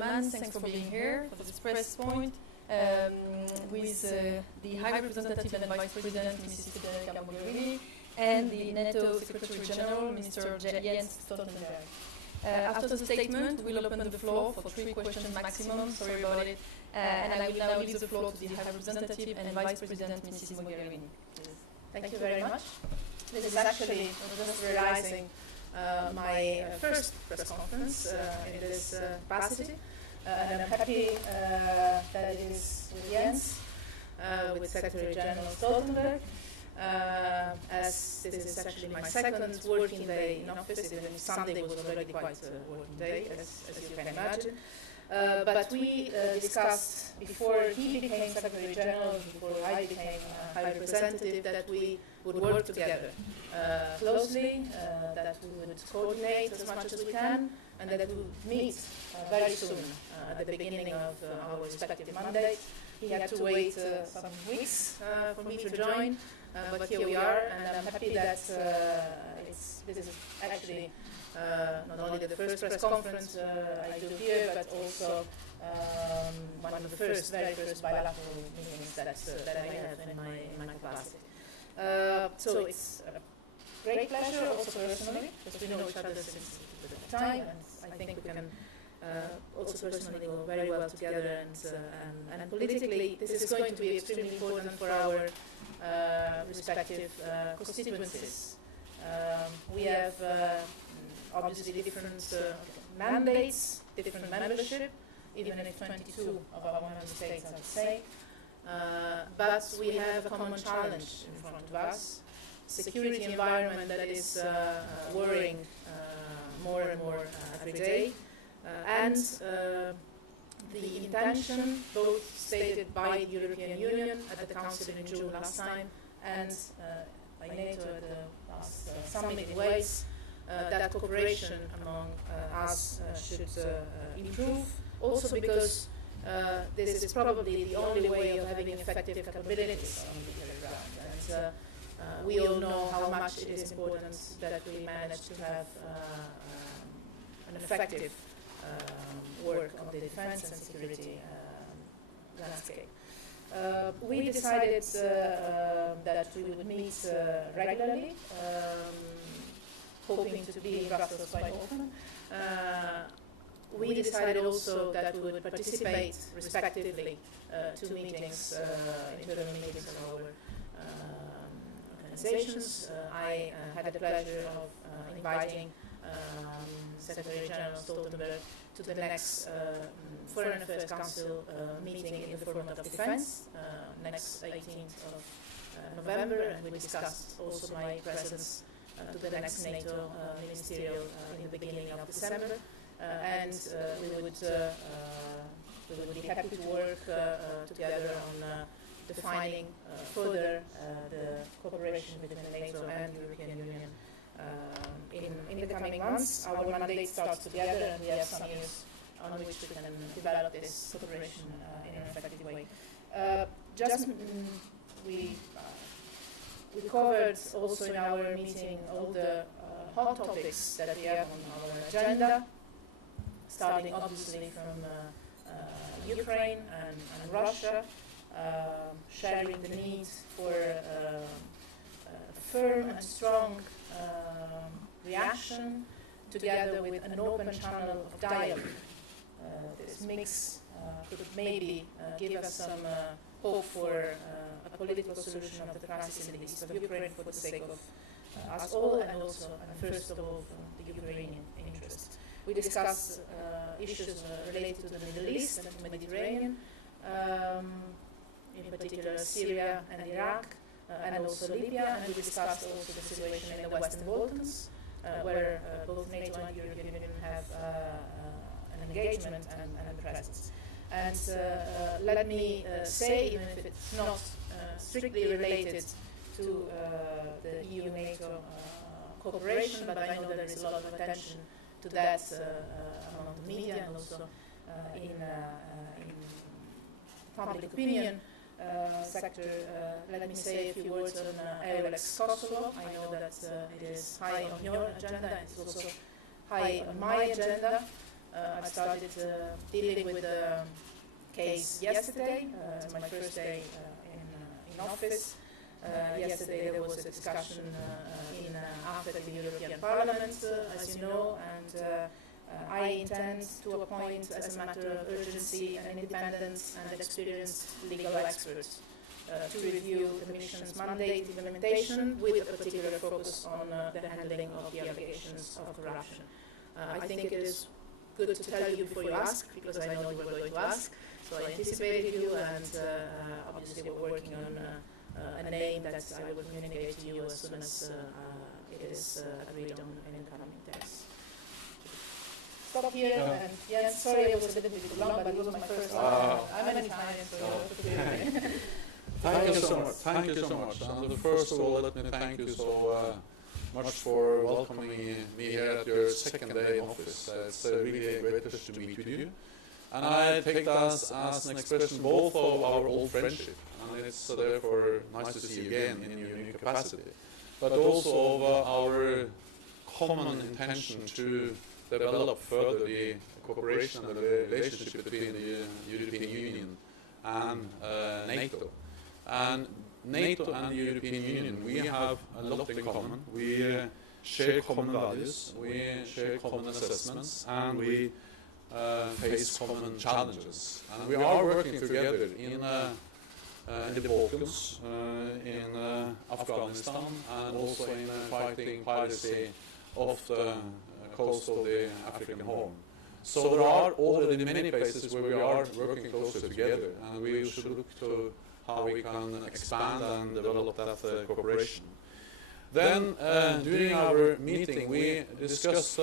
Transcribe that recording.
gentlemen, thanks for being here for this press point with the High Representative and Vice President, Mrs. Federica Mogherini, and the NATO Secretary General, Mr. Jens Stoltenberg. After the statement, we'll open the floor for 3 questions maximum, sorry about it, and I will now leave the floor to the High Representative and Vice President, Mrs. Mogherini. Thank you very much. This is actually, just realizing, my first press conference in this capacity, and I'm happy that it is with Jens, with Secretary General Stoltenberg, as this is actually my second working day in office, even if Sunday was already quite a working day, as you can imagine. But we discussed before he became Secretary General, before I became High Representative, that we would work together closely, that we would coordinate as much as we can, and that we would meet very soon at the beginning of our respective mandate. He had to wait some weeks for me to join, but here we are, and I'm happy that this is actually not only the first press conference I do here, but also one of the very first bilateral meetings that I have in my capacity. So it's a great pleasure, also personally, because we know each other since a bit of time, and I think we can also personally go very well together. And politically, this is going to be extremely important for our respective constituencies. We have obviously different mandates, different membership, even if 22 of our member states are the same. But we have a common challenge in front of us, security environment that is worrying more and more every day, and the intention, both stated by the European Union at the Council in June last time, and by NATO at the last summit in Wales, that cooperation among us should improve, also because this is probably the only way of having effective capabilities on the ground. And we all know how much it is important that we manage to have an effective work on the defense and security landscape. We decided that we would meet regularly, hoping to be in Brussels quite often. We decided also that we would participate respectively to meetings, internal meetings of our organizations. I had the pleasure of inviting Secretary General Stoltenberg to the next Foreign Affairs Council meeting in the format of defense, next 18th of November, and we discussed also my presence to the next NATO ministerial in the beginning of December. And we would be happy to work together on defining further the cooperation between NATO and the European Union in the coming months. Our mandate starts together, and we have some years on which we can develop this cooperation in an effective way. We covered also in our meeting all the hot topics that we have on our agenda, starting obviously from Ukraine and Russia, sharing the need for a firm and strong reaction, together with an open channel of dialogue. This mix could maybe give us some hope for a political solution of the crisis in the east of Ukraine for the sake of us all, and also, first of all, from the Ukrainian interest. We discussed issues related to the Middle East and the Mediterranean, in particular Syria and Iraq, and also Libya, and we discussed also the situation in the Western Balkans, where both NATO and the European Union have an engagement and presence. And let me say, even if it's not strictly related to the EU-NATO cooperation, but I know there is a lot of attention to that among the media and also in public opinion sector. Let me say a few words on EULEX Kosovo. I know that it is high on your agenda, and it's also high on my agenda. I started dealing with the case yesterday. It's my first day in office. Yesterday there was a discussion after the European Parliament, as you know, and I intend to appoint, as a matter of urgency, an independent and experienced legal expert to review the Commission's mandate implementation with a particular focus on the handling of the allegations of corruption. I think it is good to tell you before you ask, because I know you were going to ask, so I anticipated you, and obviously we're working on a name that I will communicate to you as soon as it is agreed on in incoming text. Stop here, and yes, sorry I was a little bit long, but it was my first time. I'm an Italian, so Thank you so much. Thank you so much. And first of all, let me thank you so much for welcoming me here at your second day in office. It's really a great pleasure to meet with you. And I take that as an expression both of our old friendship, and it's therefore nice to see you again in your new capacity, but also of our common intention to develop further the cooperation and the relationship between the European Union and NATO. And NATO and the European Union, we have a lot in common. We share common values, we share common assessments, and we face common challenges. And we are working together in the Balkans, in Afghanistan, and also in fighting piracy off the coast of the African Horn. So there are already many places where we are working closer together, and we should look to how we can expand and develop that cooperation. Then, during our meeting, we discussed